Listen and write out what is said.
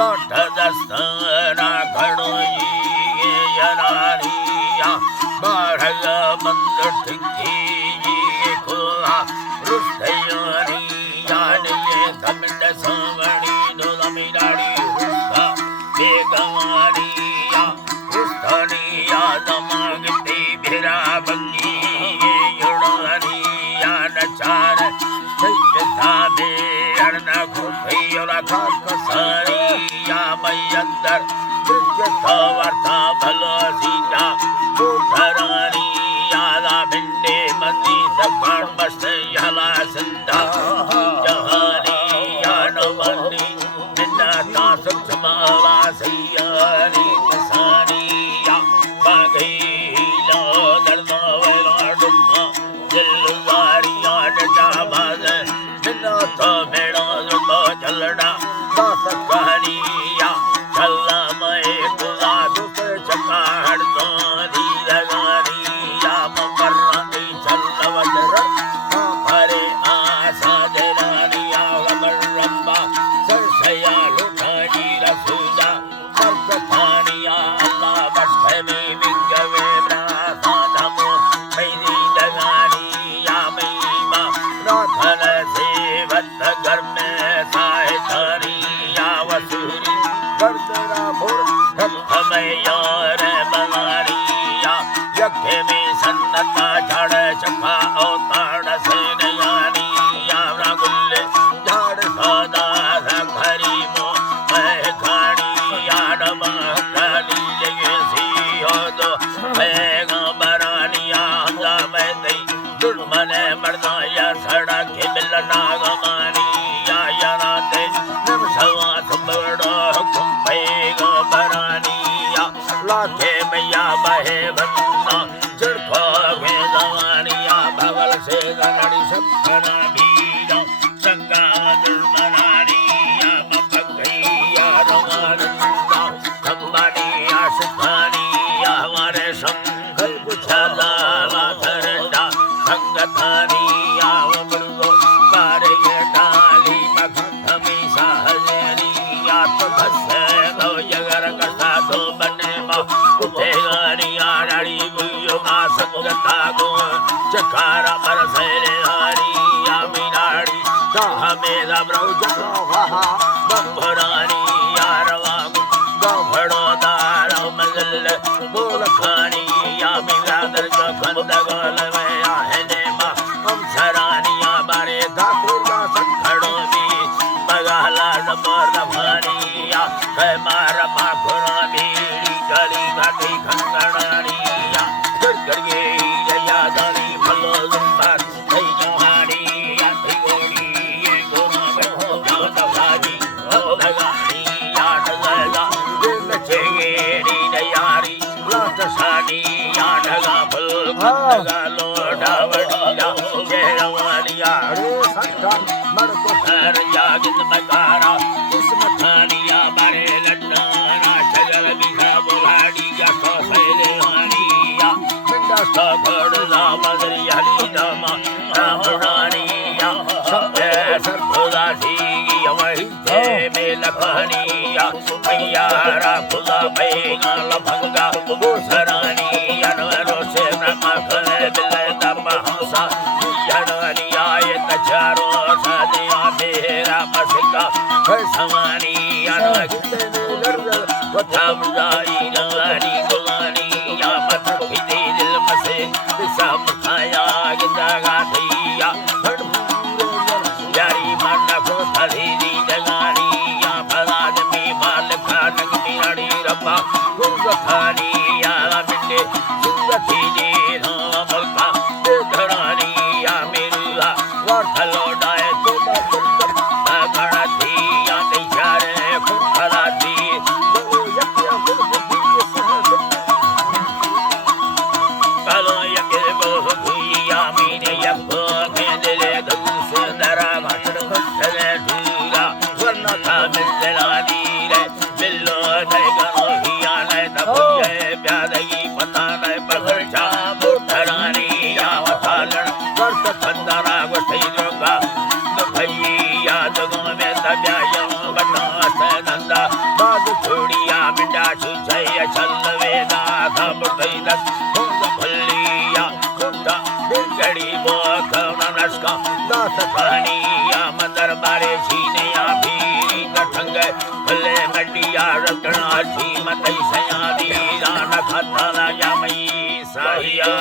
ಲೋಟದಸ್ತನ ಕಡುಯಿಗೆ ಯನಾನಿಯ ಬಾರಗ ಬಂದು ಟಿಕ್ಕಿಗೆ ಕುಲ ರುಷ್ಟಯೋನಿಯಾನಿಯೇ ತಮಿದ ಸವಣಿ ನುಲಮಿನಾಡಿ ರುಷ್ಟ ಬೇಗವಾನಿಯ ರುಷ್ಟನಿಯ ತಮಗಿತ್ತಿ ಬಿರಾ ಬಂಗಿಯೇ ಯುಡನಿಯ ನಚಾರ ಸೈತಾಬೆ ಅರ್ಣ ಕುಫೈಯರ ಕಾಕಸರಿಯ ಮೈಯಂದರ್ ದೃಶ್ಯವಾರ್ಥ ಬಲಸಿನ ಭೂತರನಿಯಾದ ಭಿಂಡೆ ಮಂದಿ ಸಗಣ್ ಮಸ್ತಯಲ ಸಂಧ ಜಹನಿಯಾನವನಿ ನಿನ್ನ ತಾಸಕ್ಷಮಲ ಸಯ್ಯನಿ ಕಸನಿಯ ಬಗೈಲ ದರ್ದವರಾಡುಮ್ಮ ಜಲ್ಲುವಾರಿಯಾಡ ಜಾಬಾದ ನಿನ್ನ ತಮೆಡ ದುಡ್ಡ ಜಲ್ಲಡ ದಾಸಕನಿಯ ಚಲ್ಲಮಯ ಕುಲಾ ದುಸ ಚಕಾಡ್ತ ಧೀರಗಾನಿಯ ಮಕರ್ರನಿ ಚಲ್ಲವದರ ಹರೆ ಆಸಾದರಾನಿಯ ಗಮರ್ರಂಬ ಸರ್ಸಯ ಲುಠನೀರ ಸುಜ ಸರ್ಕಥಾನಿಯ ಅಲ್ಲ ಬಷ್ಟಮಿ ವಿಂಗವೇ ಬ್ರಾಸಾಧಮೋ ಮೈದೀದಗಾನಿಯ ಮೈಮ ರಾಧನ ಸೇವತ್ತ ಗರ್ಮೆ ಸಾಹಿತನಿಯ ವಸೂರಿ गर्दरा भोर हमयार बंगारिया यखे में सन्नता झाड़ चपा अवतार सेनयानिया रागुल्ले झाड़ सदा घरी मो मैं खानिया नमः काली जगे सियो दो मैं बरानिया हमला मैं दई दुर्मने मर्दाया सड़ा के मिलना गमानिया याराते नम सवा संबड़ो कुंभेगा बरानिया लाखे मैया बहे बन्ना जड़खो के दवानिया भगल से गणड़ी सपना बीजा संगा दुर्मनानिया मपकैया रंगारंगा संबानिया सुखानिया हमारे संगल बुझाला लाधरंडा संगतानिया वमृगो पारे डाली मखमी सहजनिया तो भस्से गो यगर कथा तो बने मा उठेगानिया राड़ी बुयो मा संगता गो चकारा बरसेले हरिया मिनाड़ी हमें दब्रौ जहा बंभरानिया रवागु गभड़ो दारो मजल बोल खानिया मिलादर जो खंद गोल में आहने मा हम सरानिया बारे दाखुला सखड़ो दी बगाला नमर दभानिया है मारा माखुरा बीड़ी गली घाटी खंगड़ानिया गड़गड़े जया दानी भलो जुम्बर है जवानिया धिगोड़ी ये गोना हो जाओ दभानी हो दगानिया डगला दिल चेगेरी दयारी लाट सानिया डगा फल डगा लोडा वड़ीला शेरवानिया रे संता मड़को कर जागिन मकारा किस्मतानिया बारे लड्डाना शगल बिघा बुलाड़िया को फैले हानिया मिंडा सा भड़ला मदरिया लीदामा रामरानिया सबे सरफुला ठीगी वही थे मेलखानिया मैयारा फुला बैगा लभंगा गोसरानिया नरो से ब्रह्मा खले बिले दम्मा हंसा यनानिया ये तचारो सादिया मेरा मसिका हर समानिया नगते लर्द वथावदाई नवानी गुलानिया मतखिदे दिल मसे दिशम खाया गिंदा गाथिया यारी माना को थलीरी जगानिया भलाद में माल खानक मिराड़ी रब्बा गुरखानिया मिंडे सुंदती दे मलका धरानिया मेरा वार्थलो डाय तो गणतिया तेजारे खुखलाती गो यक्या गुरबुद्धि कलो यके बहुया मीने यक्को के दिले दुस दरा घटड़ खटले ढूगा वर्ण था मिललानी रे बिल्लो ने गनो हिया ने तबुए प्यादगी पता ने पगड़चा मुठरानी या वथालन वर्त खंदरा गोठई जोगा भैया जगो में तब्यायो बना से नंदा था बुतई दस होंद भल्लिया कुत्ता बिगड़ी बोख नस्का दास कहानिया मंदर बारे छीने या भीरी नठंग भले मटिया रटना छी मतई सया दी रान खाता ला या मई साहिया